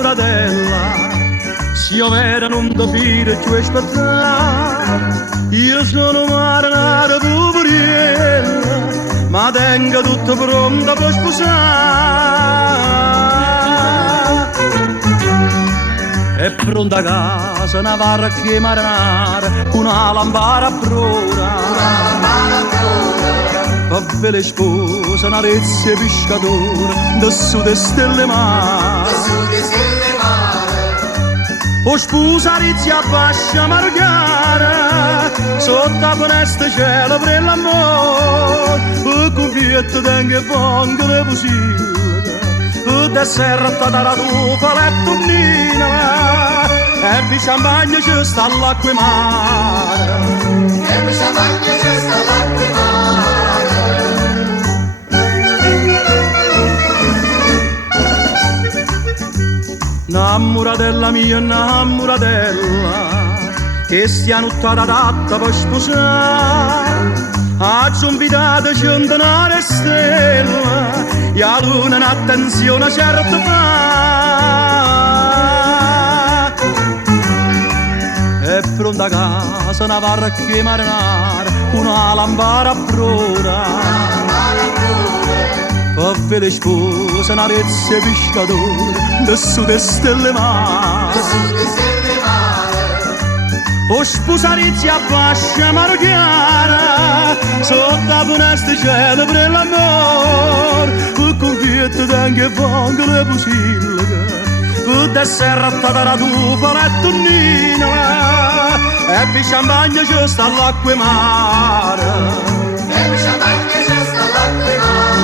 muratella, se io vera non da fire più aspettare, io sono marinara poverella, ma tengo tutto pronto per sposare. È pronta a casa una barca marinara, una lampada a prora. Va bene le spose, una rezza pescatore, da su de stelle mare. O sposa rezza bascia margara, sotto la finestra cielo per l'amore, e con fiette tengo pongo le pusille, e da serra da tua paletto nina, e di champagne ci sta l'acqua mare. E di champagne ci sta l'acqua mare. Innamoratella mia, innamoratella, che stia nottata adatta per sposare, a zombitata centenaria stella, e la luna un'attenzione certa fa. È pronta a casa una barca marinara, una lampada a prora. A vedere sposa una rezza pescatore, da su de stelle mare. O sposa rezza bascia marchiara, sotto la finestra cielo per l'amore, e con fiette tengo e pongo le pusille, e da serra da tua paletto nina, e di champagne ci sta l'acqua mare. E di champagne ci sta l'acqua mare.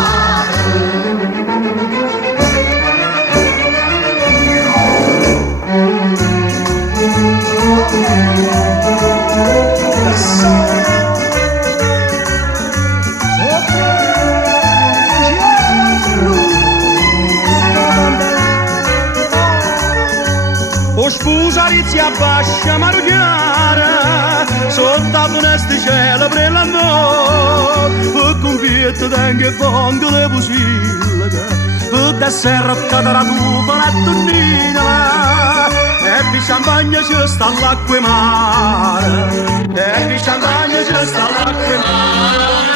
O sposa rezza bascia marchiara, sotto la finestra cielo per l'amore, e con fiette tengo e pongo le pusille, e da serra da tua paletto nina, e di champagne ci sta l'acqua mare. E di champagne ci sta l'acqua mare.